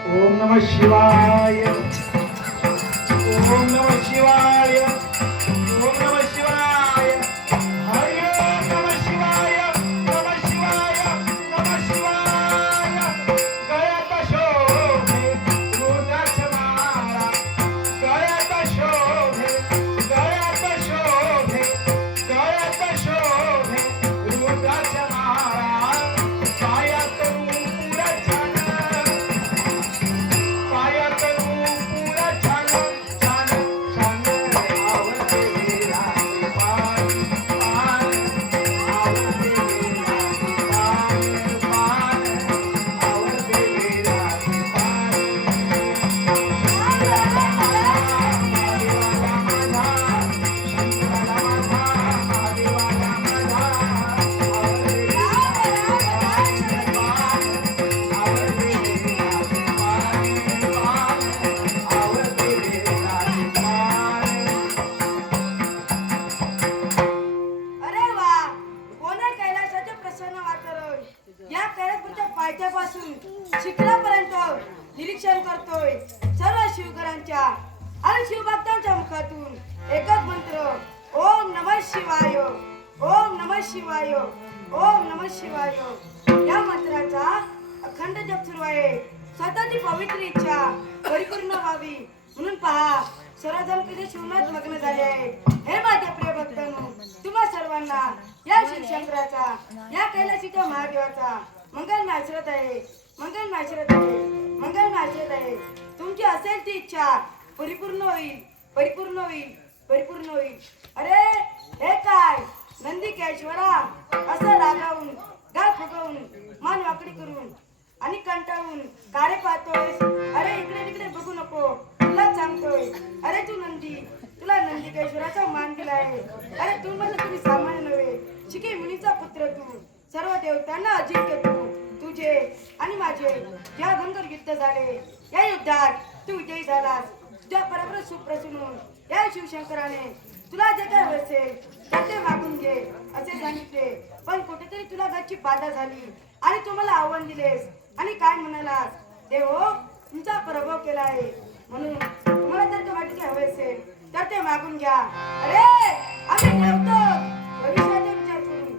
ओम नमः शिवाय ओम नमः शिवाय ओम नमः शिवाय हरि ओम नमः शिवाय नमः शिवाय नमः शिवाय गळ्यात शोभे रुद्राक्ष माळा गळ्यात शोभे गळ्यात शोभे गळ्यात शोभे रुद्राक्ष माळा पायात नूपुर छान पायात नूपुर छान छान छान आवडते राणी पान पान आवडते राणी पान पान आवडते राणी पान शंकराला माझा महादेवाला माझा शंकराला माझा महादेवाला माझा आवडते राणी पान आवडते राणी पान पान आवडते राणी पान अरे वा कोण आहे कैलासाचे प्रसन्न वातावरण या कैलासपूरच्या पायथ्यापासून शिखरापर्यंत निरीक्षण करतोय सर्व शिवकरांच्या आणि शिवभक्तांच्या मुखातून एकच मंत्र ओम नमः शिवाय ओम नमः शिवाय ओम नमः शिवाय या मंत्राचा अखंड जप सुरू आहे स्वतःची पवित्र इच्छा परिपूर्ण व्हावी म्हणून पहा सर्वजण किती शिवनात मग्न झाले आहे हे माझ्या प्रिय भक्तांनो तुम्हा सर्वांना या शिवशंकराचा या कैलासीच्या महादेवाचा मंगल आचरत आहे मंगल आचरत आहे मंगल आचरत आहे तुमची असेल ती इच्छा परिपूर्ण होईल परिपूर्ण होईल परिपूर्ण होईल अरे हे काय नंदी केशवरा असं रागावून गाल फुगवून मान वाकडी करून आणि कंटाळून कारे पाहतोय अरे इकडे तिकडे बघू नको तुला सांगतोय अरे तू नंदी तुला नंदिकेश्वराचा मान दिला आहे अरे तू म्हणजे तुम्ही सामान्य नव्हे शिके मुनीचा पुत्र तू सर्व देवतांना अजिंक्य तू तुझे आणि माझे ज्या गंगर युद्ध झाले या युद्धात तू विजयी झालास तुझ्या पराक्रम सुप्रसून या शिवशंकराने तुला जे काय असेल ते मागून घे असे सांगितले पण कुठेतरी तुला गच्ची बाधा झाली आणि तुम्हाला आव्हान दिलेस आणि काय म्हणालास देव तुमचा पराभव केला आहे म्हणून तुम्हाला जर ते वाटते हवे असेल तर ते मागून घ्या अरे आम्ही ठेवतो भविष्याचा विचार करू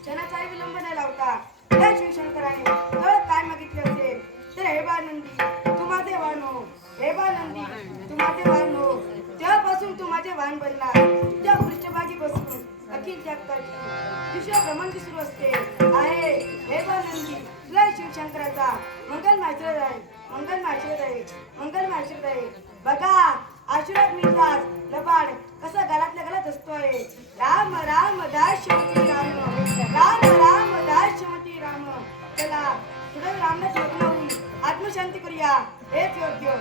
क्षणाचाही विलंब न लावता या शिवशंकराने जर काय मागितले असेल तर हे बा नंदी तू माझे वाहन हो हे बा नंदी तू माझे वाहन हो तेव्हापासून तू माझे वाहन बनला तुझ्या पृष्ठभागी बसून अखिल जगताची विश्व भ्रमंती सुरू असते आहे हे बा नंदी तुला शिवशंकराचा मंगल आशीर्वाद आहे मंगल आशीर्वाद आहे मंगल आशीर्वाद आहे बघा आशीर्वाद मिळतात लबाड कसा गळातल्या गळात असतोय राम राम दाशमती राम राम राम दाशमती राम चला पुढे रामनाथ लग्न होऊन आत्मशांती करूया हेच योग्य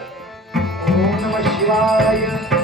ओम नमः शिवाय